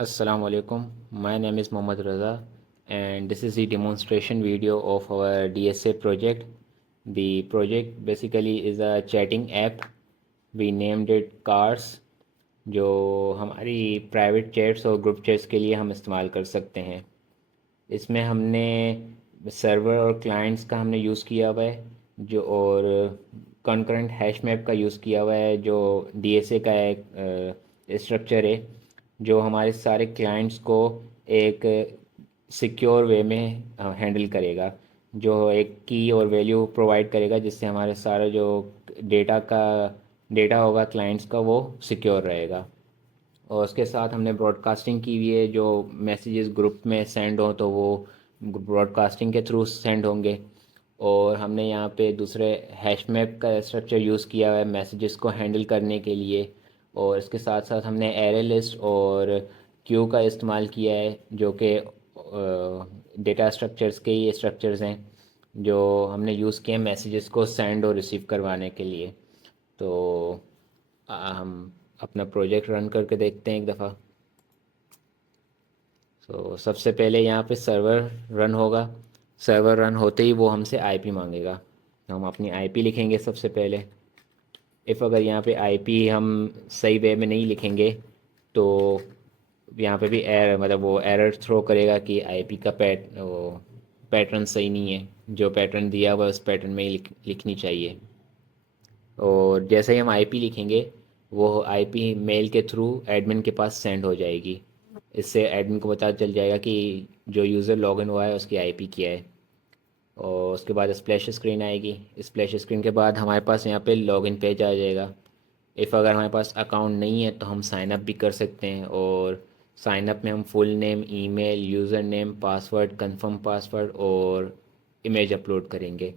Assalamu alaikum. My name is Mohammad Raza, and this is the demonstration video of our DSA project. The project basically is a chatting app. We named it Cars, जो हमारी private chats और group chats के लिए हम इस्तेमाल कर सकते हैं। इसमें हमने सर्वर और क्लाइंट्स का हमने यूज़ किया हुआ है, जो और कॉन्करेंट हैश मैप का यूज़ किया हुआ है, जो डीएसए का एक स्ट्रक्चर है जो हमारे सारे क्लाइंट्स को एक सिक्योर वे में हैंडल करेगा, जो एक की और वैल्यू प्रोवाइड करेगा जिससे हमारे सारा जो डेटा होगा क्लाइंट्स का वो सिक्योर रहेगा। और उसके साथ हमने ब्रॉडकास्टिंग की हुई है, जो मैसेजेस ग्रुप में सेंड हो तो वो ब्रॉडकास्टिंग के थ्रू सेंड होंगे। और हमने यहाँ पे दूसरे हैश मैप का स्ट्रक्चर यूज़ किया हुआ है मैसेजेस को हैंडल करने के लिए। और इसके साथ साथ हमने एरे लिस्ट और क्यू का इस्तेमाल किया है, जो कि डेटा स्ट्रक्चर्स के ही स्ट्रक्चर्स हैं जो हमने यूज़ किए मैसेजेस को सेंड और रिसीव करवाने के लिए। तो हम अपना प्रोजेक्ट रन करके देखते हैं एक दफ़ा। सबसे पहले यहाँ पे सर्वर रन होगा। सर्वर रन होते ही वो हमसे आईपी मांगेगा, तो हम अपनी आईपी लिखेंगे सबसे पहले। इफ़ अगर यहाँ पे आईपी हम सही वे में नहीं लिखेंगे तो यहाँ पे भी एरर, मतलब वो एरर थ्रो करेगा कि आईपी का पैटर्न सही नहीं है, जो पैटर्न दिया हुआ है उस पैटर्न में ही लिखनी चाहिए। और जैसे ही हम आईपी लिखेंगे वो आईपी मेल के थ्रू एडमिन के पास सेंड हो जाएगी। इससे एडमिन को पता चल जाएगा कि जो यूज़र लॉगिन हुआ है उसकी आईपी क्या है। और उसके बाद स्प्लैश स्क्रीन आएगी। स्प्लैश स्क्रीन के बाद हमारे पास यहाँ पे लॉगिन पेज आ जाएगा। इफ़ अगर हमारे पास अकाउंट नहीं है तो हम साइन अप भी कर सकते हैं। और साइन अप में हम full name, email, user name, password, confirm password और इमेज अपलोड करेंगे।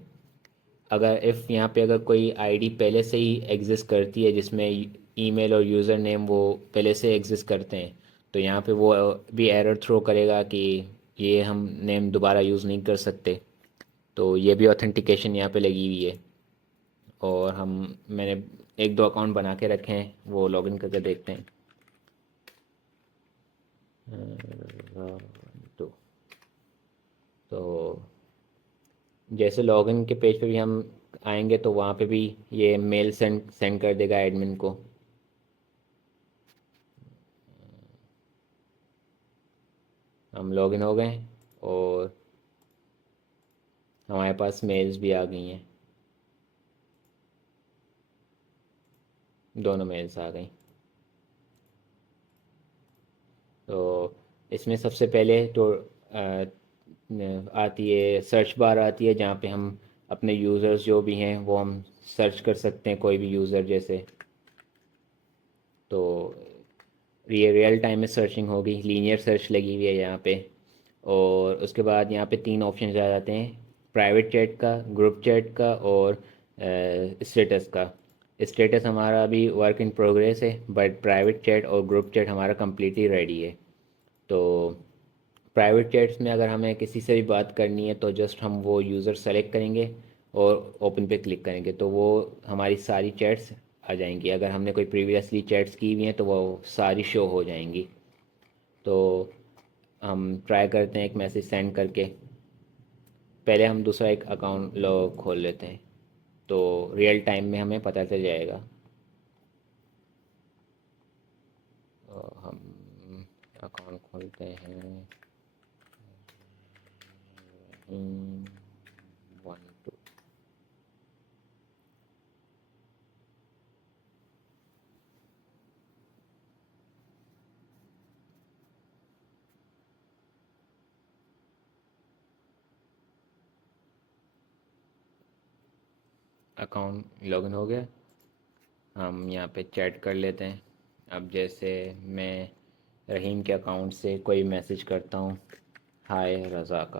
अगर इफ़ यहाँ पे अगर कोई आईडी पहले से ही एग्जिस्ट करती है जिसमें ईमेल और यूज़र नेम वो पहले से एग्जिस्ट करते हैं, तो यहाँ पे वो भी एरर थ्रो करेगा कि ये हम नेम दोबारा यूज़ नहीं कर सकते। तो ये भी ऑथेंटिकेशन यहाँ पे लगी हुई है। और मैंने एक दो अकाउंट बना के रखे हैं, वो लॉगिन करके देखते हैं। तो तो जैसे लॉगिन के पेज पे भी हम आएंगे तो वहाँ पे भी ये मेल सेंड सेंड कर देगा एडमिन को। हम लॉगिन हो गए और हमारे पास मेल्स भी आ गई हैं, दोनों मेल्स आ गई। तो इसमें सबसे पहले तो आती है सर्च बार आती है, जहाँ पे हम अपने यूज़र्स जो भी हैं वो हम सर्च कर सकते हैं, कोई भी यूज़र जैसे। तो ये रियल टाइम में सर्चिंग होगी, लीनियर सर्च लगी हुई है यहाँ पे। और उसके बाद यहाँ पे तीन ऑप्शन आ जाते हैं, प्राइवेट चैट का, ग्रुप चैट का और स्टेटस का। स्टेटस हमारा अभी वर्क इन प्रोग्रेस है, बट प्राइवेट चैट और ग्रुप चैट हमारा कम्प्लीटली रेडी है। तो प्राइवेट चैट्स में अगर हमें किसी से भी बात करनी है तो जस्ट हम वो यूज़र सेलेक्ट करेंगे और ओपन पे क्लिक करेंगे तो वो हमारी सारी चैट्स आ जाएंगी। अगर हमने कोई प्रीवियसली चैट्स की हुई हैं तो वो सारी शो हो जाएंगी। तो हम ट्राई करते हैं एक मैसेज सेंड करके। पहले हम दूसरा एक अकाउंट खोल लेते हैं, तो रियल टाइम में हमें पता चल जाएगा। हम अकाउंट खोलते हैं। 1 2। अकाउंट लॉगिन हो गया। हम यहाँ पे चैट कर लेते हैं। अब जैसे मैं रहीम के अकाउंट से कोई मैसेज करता हूँ हाय रज़ा का,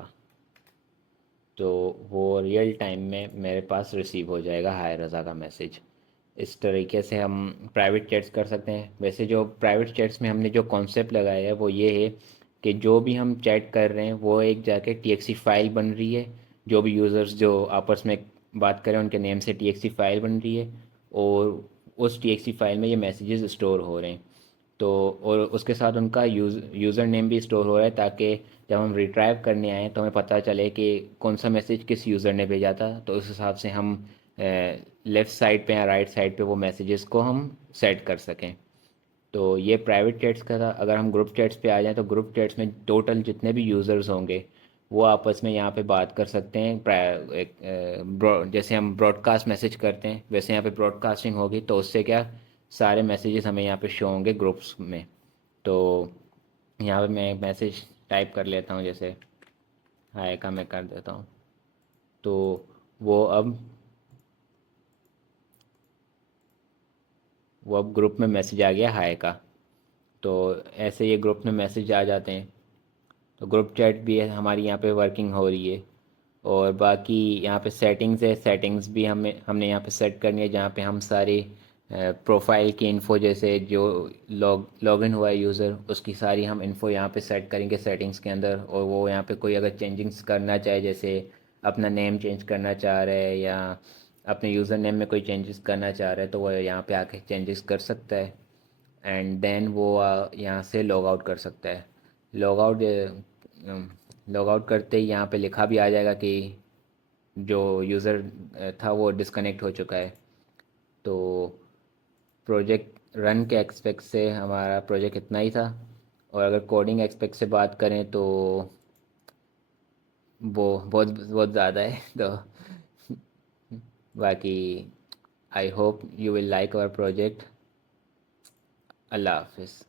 तो वो रियल टाइम में मेरे पास रिसीव हो जाएगा हाय रज़ा का मैसेज। इस तरीके से हम प्राइवेट चैट्स कर सकते हैं। वैसे जो प्राइवेट चैट्स में हमने जो कॉन्सेप्ट लगाया है वो ये है कि जो भी हम चैट कर रहे हैं वो एक जाके टीएक्सटी फाइल बन रही है। जो भी यूज़र्स जो आपस में बात करें उनके नेम से टीएक्सटी फाइल बन रही है, और उस टीएक्सटी फाइल में ये मैसेजेस स्टोर हो रहे हैं। तो और उसके साथ उनका यूज़र नेम भी स्टोर हो रहा है, ताकि जब हम रिट्राइव करने आए तो हमें पता चले कि कौन सा मैसेज किस यूज़र ने भेजा था, तो उस हिसाब से हम लेफ़्ट साइड पे या राइट साइड पे वो मैसेजेस को हम सेट कर सकें। तो ये प्राइवेट चैट्स का था। अगर हम ग्रुप चैट्स पे आ जाएं तो ग्रुप चैट्स में टोटल जितने भी यूज़र्स होंगे वो आपस में यहाँ पे बात कर सकते हैं। जैसे हम ब्रॉडकास्ट मैसेज करते हैं वैसे यहाँ पे ब्रॉडकास्टिंग होगी, तो उससे क्या सारे मैसेजेस हमें यहाँ पे शो होंगे ग्रुप्स में। तो यहाँ पे मैं एक मैसेज टाइप कर लेता हूँ, जैसे हाय का मैं कर देता हूँ। तो वो अब वो अब ग्रुप में मैसेज आ गया हाय का। तो ऐसे ये ग्रुप में मैसेज आ जाते हैं। तो ग्रुप चैट भी है हमारी यहाँ पे वर्किंग हो रही है। और बाकी यहाँ पे सेटिंग्स है, सेटिंग्स भी हमने यहाँ पे सेट करनी है, जहाँ पे हम सारी प्रोफाइल की इन्फो, जैसे जो लॉगिन हुआ है यूज़र उसकी सारी हम इन्फो यहाँ पे सेट करेंगे सेटिंग्स के अंदर। और वो यहाँ पे कोई अगर चेंजिंग्स करना चाहे, जैसे अपना नेम चेंज करना चाह रहा है या अपने यूज़र नेम में कोई चेंजेस करना चाह रहा है, तो वो यहाँ पे आके चेंजेस कर सकता है। एंड देन वो यहाँ से लॉग आउट कर सकता है। लॉग आउट लॉग आउट करते ही यहाँ पे लिखा भी आ जाएगा कि जो यूज़र था वो डिस्कनेक्ट हो चुका है। तो प्रोजेक्ट रन के एक्सपेक्ट से हमारा प्रोजेक्ट इतना ही था। और अगर कोडिंग एक्सपेक्ट से बात करें तो वो बहुत बहुत ज़्यादा है। तो बाकी I hope you will like our project. अल्लाह हाफिज़।